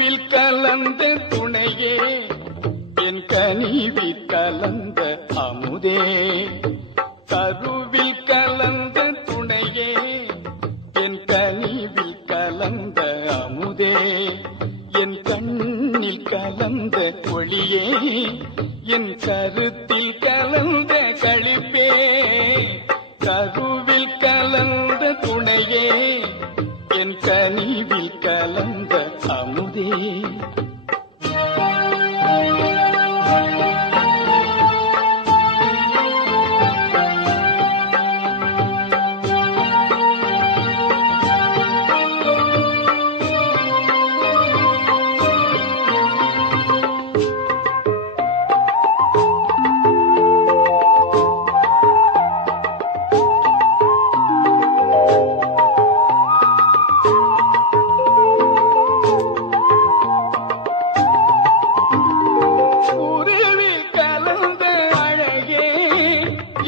கருவில் கலந்த துணையே என் கனிவில் கலந்த அமுதே கருவில் கலந்த துணையே என் கனிவில் கலந்த அமுதே என் கண்ணில் கலந்த ஒளியே என் கருத்தில் கலந்த களிப்பே கருவில் கலந்த துணையே என் கனிவில் கலந்த அமுதே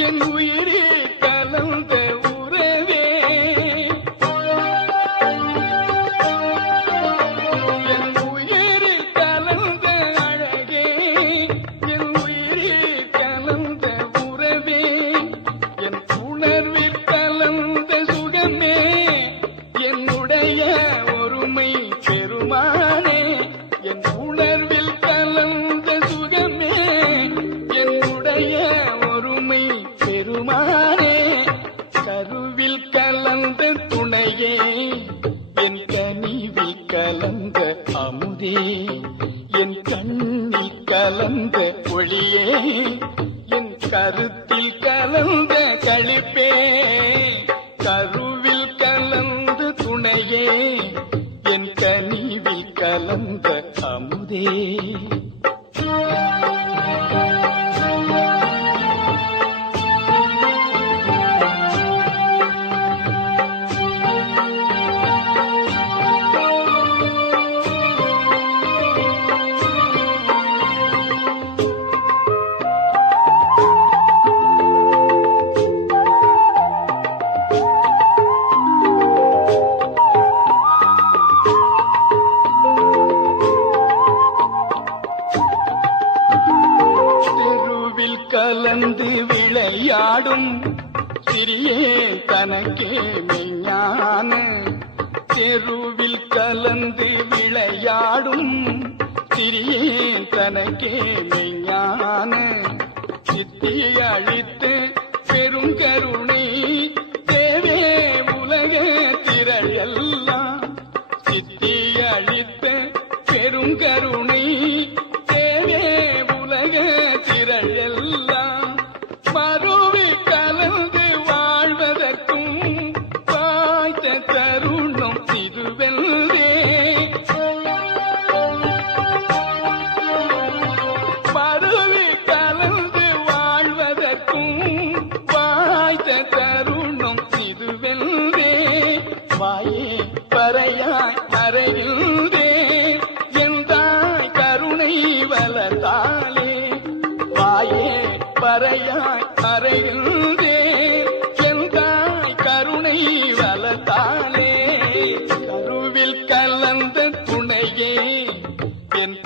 என் உயிரில் கலந்த உறவே என் உயிரில் கலந்த அழகே என் உயிரில் கலந்த உறவே என் உணர்வில் கலந்த சுகமே என்னுடைய ஒருமை பெருமானே என் உணர்வில் கலந்த சுகமே என்னுடைய ஒருமை பெருமானே கருவில் கலந்த துணையே என் கனிவில் கலந்த அமுதே என் கண்ணில் கலந்த ஒளியே என் கருத்தில் கலந்த களிப்பே கருவில் கலந்த துணையே என் கனிவில் கலந்த அமுதே கலந்து விளையாடும் சிறியே தனக்கே மெய்ஞான தெருவில் கலந்து விளையாடும் சிறியே தனக்கே மெய்ஞான சித்தி அழித்து பெருங்கருணை தேவே உலக திரள் எல்லாம் சித்தி அழித்த பெருங்கருணை தேவே உலக திரள் எல்லாம் மறுவி கலந்து வாழ்வதற்கும் வாய்த்த தருணம் இதுவெல்லே மறுவி கலந்து வாழ்வதற்கும் வாய்த்த தருணம் இதுவெல்லே வாயே பறையாய் அறையில்தே எந்தாய் கருணை வளர்த்தாலே வாயே பறையாய் அறையில்தே எந்தாய் கருணை வளர்த்தாலே கருவில் கலந்த துணையே என்